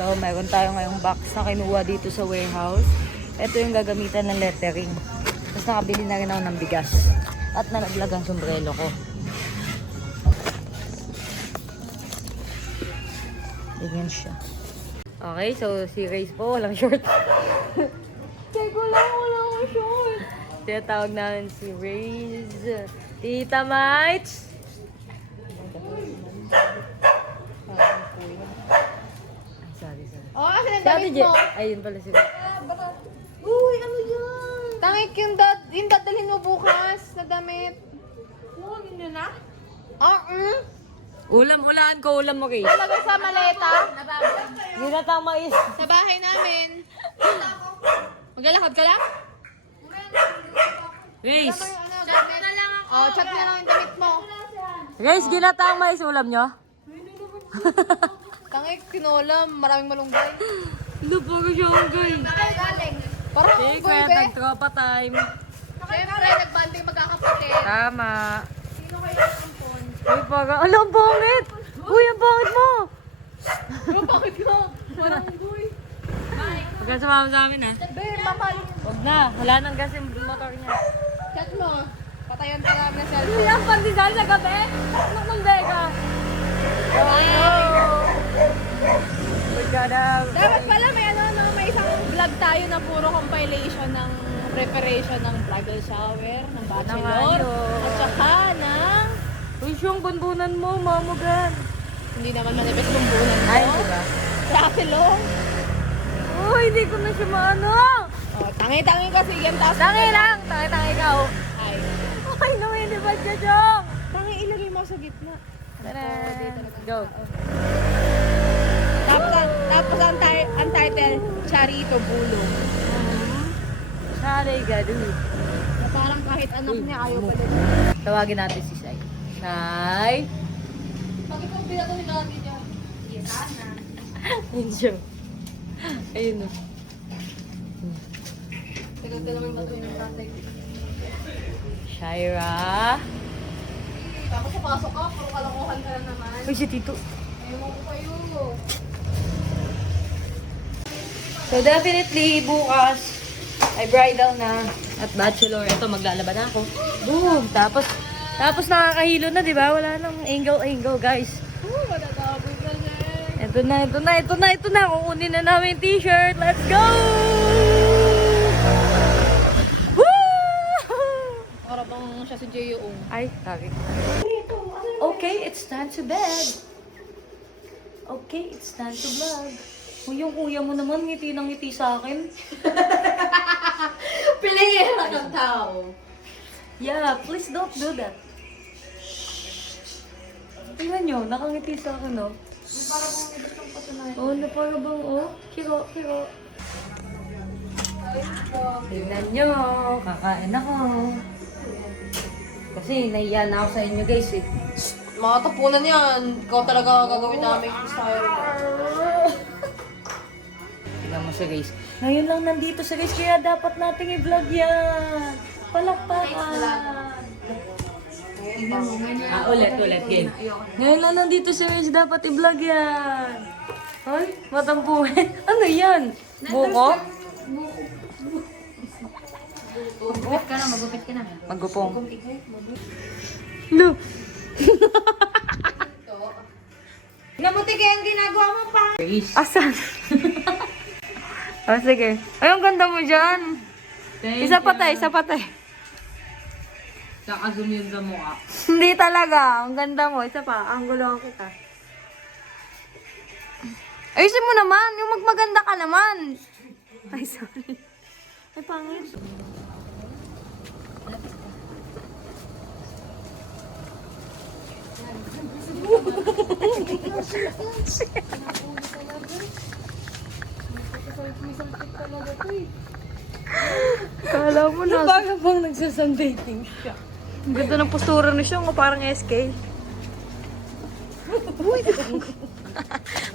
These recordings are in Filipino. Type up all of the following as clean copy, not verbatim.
So, meron tayo ngayong box na kinuha dito sa warehouse. Ito yung gagamitan ng lettering. Tapos nakabili na rin ako ng bigas. At nalaglag ang sombrero ko. Ganyan siya. Okay, so si Grace po, walang short. Teko lang, wala akong short. Tinatawag namin si Grace. Tita Mites! Sorry. Oh, asan ang Si Ate damit Je. mo? Ayun pala si Uy, ano yan? Tangik yung dadalhin mo bukas na damit. Oo, hindi na? Ulam mo, Grace. Talagay sa maleta. Ginatang mais. Sa bahay namin. Maglalakad ka lang? Grace! Chat na lang ako. Oh, chat na lang yung damit mo. Grace, ginatang mais ulam nyo? Tangik, tinolam. Maraming malunggay. Ano po ka siya ang guy? Parang Sige, unggoy, kaya be. nag-tropa time. Siyempre, nagbanding magkakapatid. Tama. Sino kaya ang ampon? Uy, paga. Ala, ang pangit! Uy, ang pangit mo! Oh, bakit ka? Parang unggoy. Huwag ka sumama sa amin, ha? Be, mamaling. Huwag na. Wala nang gas yung motor niya. Chat mo. Patayan ka namin ng cellphone. Ang pandesal sa gabi? Anong mundeka? Dapat pala may isang vlog tayo na puro compilation ng preparation ng bridal shower, ng bachelor, at saka ng... Uy, siyang bunbunan mo, mamugan. Hindi naman manifest bumbunan mo. Ay, diba? Rakelong. Uy, hindi ko na siya maano. Oh, tangi-tangi kasi yan taas. Tangi lang. Tangi ikaw. Ay. Ay, nawilibad ka, Jong. Tangi, ilagay mo sa gitna. Tara. Go. Tapos ang title, Charito Bulong. Sari gadu. Na parang kahit anak niya ayaw pa din. Tawagin natin si Shai. Shai. Bakit kung pinato ni Kati dyan? Yes, sana. Enjoy. Ayun o. Tagal ka naman matuloy ng tatay. Shaira. Tapos pasok ka, puro kalokohan ka lang naman. Uy, si Tito. Ewan ko kayo. So definitely bukas ay bridal na at bachelor. Ito maglalaban na ako. Boom! Tapos nakakahilo na, di ba? Wala nang angle guys. Matatapos na siya. Ito na. Kukunin na namin yung t-shirt. Let's go! Woo! Para bang siya si J.O. Ay, sorry. Okay, it's time to bed. Okay, it's time to vlog. Uy, yung kuya mo naman, ngiti ng ngiti sa akin. Pilingera ng tao. Yeah, please don't do that. Tingnan nyo, nakangiti sa akin, oh. Para bang ibig kang patunayan. Oh, na para bang, oh. Kiro. Tingnan nyo, kakain ako. Kasi nahiya na ako sa inyo, guys, eh. Mga tapunan yan. Ikaw talaga gagawin namin style. Tingnan mo si Grace. Ngayon lang nandito si Grace, kaya dapat nating i-vlog yan. Palakpakan. Ulit, game. Ngayon lang nandito si Grace, dapat i-vlog yan. Ay, matampuhin. Ano yan? Buko? Magupit ka na. Magupong. No. Namuti kaya ang ginagawa mo pa. Grace. Asan? Oh, sige. Ay, ang ganda mo dyan. Isa patay. Kaka-zoom yun sa mukha. Hindi talaga. Ang ganda mo. Isa pa. Ang gulo kita. Ayusin mo naman. Yung magmaganda ka naman. Ay, sorry. Ay, pangit. Kala mo na. Baka bang nagsasundating siya. Ang ganda ng postura na siya. Parang SK.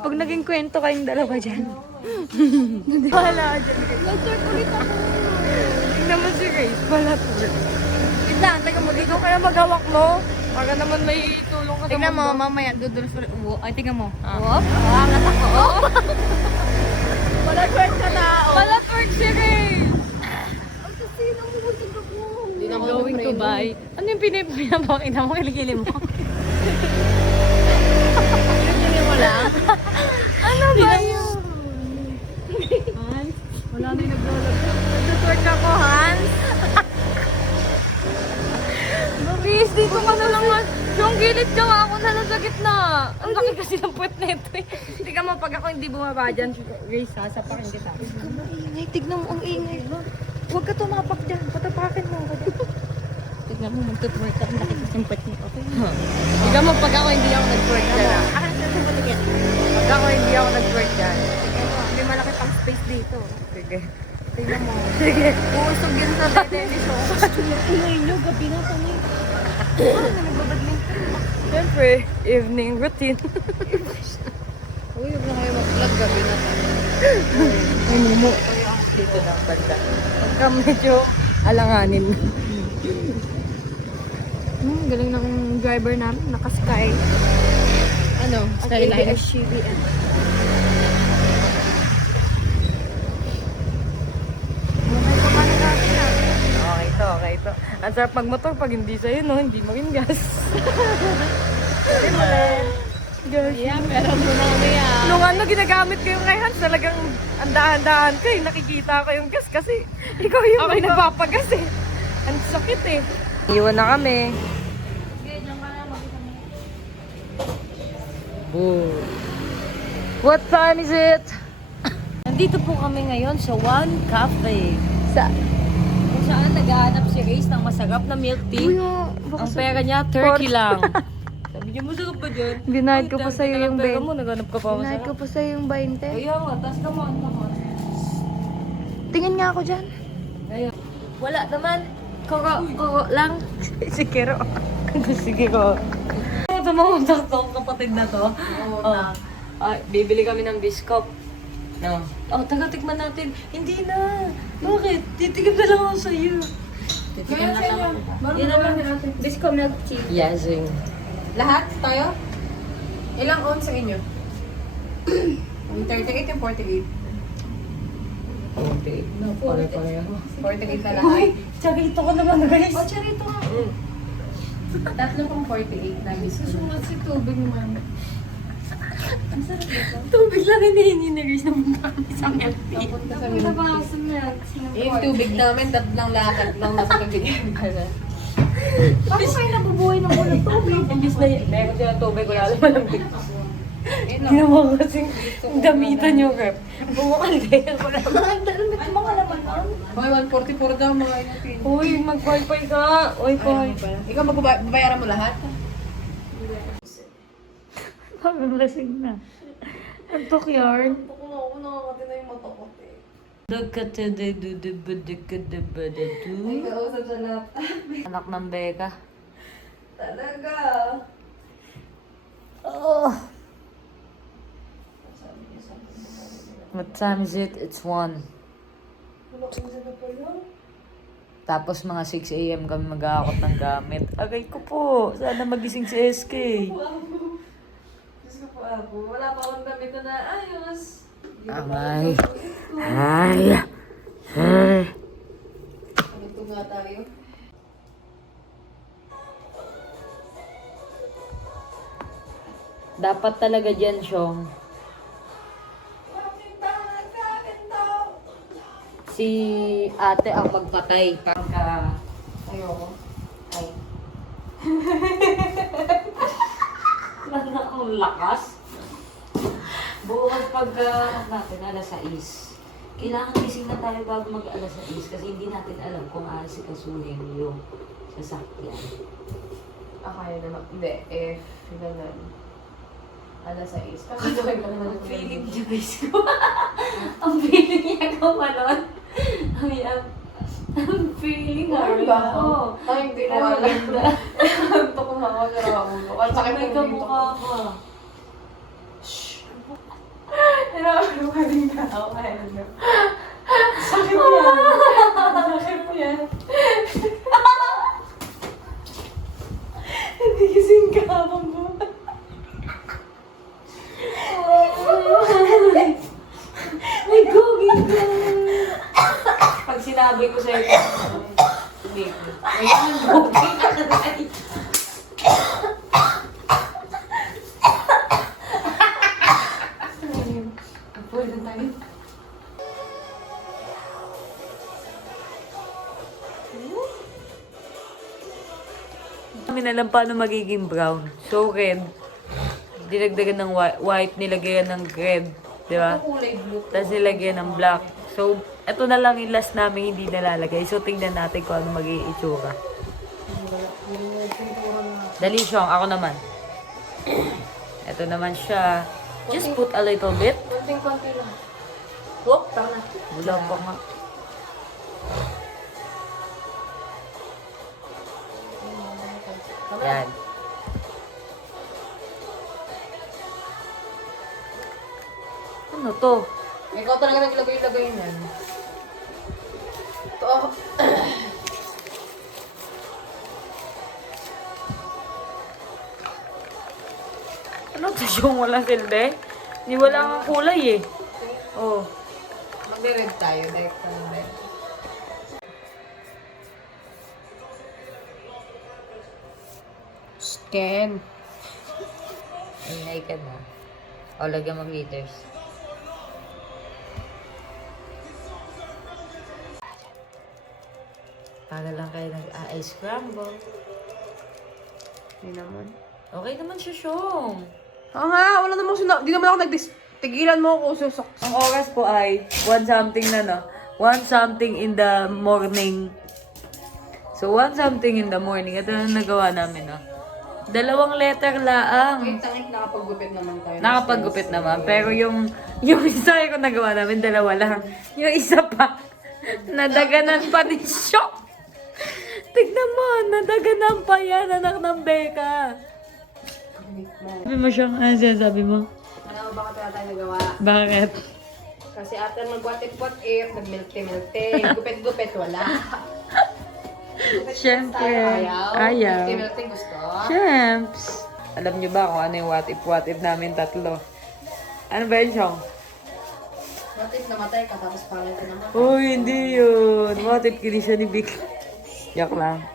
Pag naging kwento kayong dalawa dyan. Wala dyan. Nag-start ulit ako. Tingnan mo si Grace. Wala po. Wait lang, taga mo. Ikaw kaya maghawak mo. Para naman may tulong ka sa mundo. Tingnan mo, mamaya dudulos ulit. Ay, tingnan mo. Oh, angat ako. Pinapakita mo, kilikili mo. Kilikili mo lang. Ano ba yun? Hans, wala na yung naglalagay. Nag-twerk ako, Hans. Please, dito ka na lang. Yung gilid ka nga ako na lang sa gitna. Ang laki kasi ng puwet na ito eh. Hindi ka mo, pag ako hindi bumaba dyan, Grace, sasapakin kita. Huwag ka maingay. Tignan mo ang ingay. Huwag ka tumapak dyan. Patapakin mo ako dyan. Tignan mo, mag-twerk ka. Ang laki kasi ng puwet nito. Okay? Tignan mo, pag ako hindi ako nag-twerk dyan. Pag ako hindi ako nag-twerk dyan. Tignan mo, hindi malaki pang space dito. Sige. Tignan mo. Sige. Uusog yun sa dede ni Show. Ingay nyo, gabi na kami. Siyempre, evening routine. Uy, huwag na kayo mag-vlog, gabi na kami. May mumu. Dito na ang banda. Pagka medyo alanganin. Galing ng driver namin. Naka-sky. Ano? At Skyline? ABS-CBN. Okay to. Ang sarap magmotor pag hindi sa'yo, no? Hindi mo rin gas. Sorry mo rin. Gosh. Yeah, pero muna kami ah. Nung ano, ginagamit ko yung kay Hans, talagang ang dahan-dahan ko eh. Nakikita ko yung gas kasi ikaw yung may napapagas eh. Ang sakit eh. Iwan na kami. Boo. What time is it? Nandito po kami ngayon sa One Cafe. Sa... Kung saan naghahanap si Race ng masarap na milk tea. Ang pera niya, turkey lang. Sabi niya, masarap ba dyan? Binayad ko pa sa'yo yung pera 20. mo, naghanap ka pa Binayad ko masarap. pa sa'yo yung 20. Kaya nga, tas come on. Tingin nga ako dyan. Kaya, wala naman. Koko lang. Sige ro. Sige ko. Ito mga taktong kapatid na to. Oo. Bibili kami ng biskop. No. Oh, taga-tikman natin. Hindi na. Bakit? Titigim na lang ako sa iyo. Titigim na lang ako. Yan naman. Biscom milk tea. Yazing. Lahat tayo? Ilang ounce sa inyo? Yung 38 yung 48. Okay. No, pare-pareho. 48 na lahat. Tsaka ko naman, guys. O, charito nga. Tatlo pang 48 na biscom. Susunod si tubig naman. Ang sarap dito. Tubig lang hinihingi ni Riz na punta kami sa milk tea. Napunta sa milk tea. Yung tubig namin, tatlong lakad lang nasa nabigyan ka na. Paano kayo nabubuhay ng walang tubig? Imbis na yun. Meron din ang tubig, wala lang malambig. Ginawa ko kasing damitan yung rep. Bumukal kaya ko lang. Mga laman lang. Hoy, 144 daw mga inapin. Uy, mag-wi-fi ka. Wi-Fi. Ikaw babayaran mo lahat? Pag-lasing na. Antok yarn. Ako nakakati na yung mata ko. Ay, kausap sa lahat. Anak ng Beka. Talaga. Oh. What time is it? It's 1. Tapos mga 6 a.m. kami mag-aakot ng gamit. Agay ko po. Sana magising si SK. Diyos ko po ako. Wala pa akong damit na ayos. Amay. Ay. Ay. Ito nga tayo. Dapat talaga dyan, Syong. Si ate ang magpatay. Pagka... Ayoko. Ay. Wala akong lakas. Bukas pagka natin, alas 6. Kailangan gising na tayo bago mag-alas 6 kasi hindi natin alam kung aasikasuhin yung sasakyan. Akala naman. Hindi, ganun. Alas 6. Kakasakay pa naman Ang feeling niya guys ko. Ang feeling niya gumalon. Ang feeling na Ano rin ba? ako. Ay, hindi ko alam. Ito ko nga ako sa ulo. Ang sakit May ng dito kamukha ko. ka. Hirapan mo kaming tao. Sakit yan. Sakit yan. Hindi kasing kapang mo. May guging ka. Pag sinabi ko sa'yo, hindi ko. Ay, guging ka na. Pwede tayo. Namin alam paano magiging brown. So, red. Dinagdagan ng white, nilagyan ng red. Di ba? Kulay blue. Tapos nilagyan ng black. So, ito na lang yung last namin hindi nalalagay. So, tingnan natin kung ano magiging itsura. Dali siyang, ako naman. Ito naman siya. Just put a little bit. Konting-konti lang. Whoop, tama na. Wala pa nga. Yan. Ano to? Ikaw talaga naglagay-lagay yan. Ito ako. Ano to yung walang silbi? Hindi wala ang kulay eh. Oh. Magre-red tayo. Direct tayo red. Scan. Ay ka na. O, lagyan mo glitters. Para lang kayo nag-ice scramble. Hindi naman. Okay naman siya, Shong. Oo nga, wala namang di naman ako tigilan mo ako susok. Ang oras po ay 1 something na, no? 1 something in the morning. So, 1 something in the morning. Ito na nagawa namin, no? 2 letter laang. Wait, tangik nakapag-gupit naman tayo. Nakapag-gupit naman. Pero yung isa ko nagawa namin, 2 lang. Yung isa pa, nadaganan pa ni Shong. Tignan mo, nadaganan pa yan, anak ng Beka. Sabi mo Shong, ano sabi mo? Ano, bakit wala tayo nagawa? Bakit? Kasi after mag-what-if, nag-milte-milte, gupit-gupit, wala. Siyempre. Ayaw. Ayaw. Milte-milte gusto. Siyemps. Alam nyo ba kung ano yung what if namin 3? Ano ba yun, Shong? What if namatay ka tapos pala ka naman? Uy, hindi yun. What if kinisya ni Vic? Joke lang.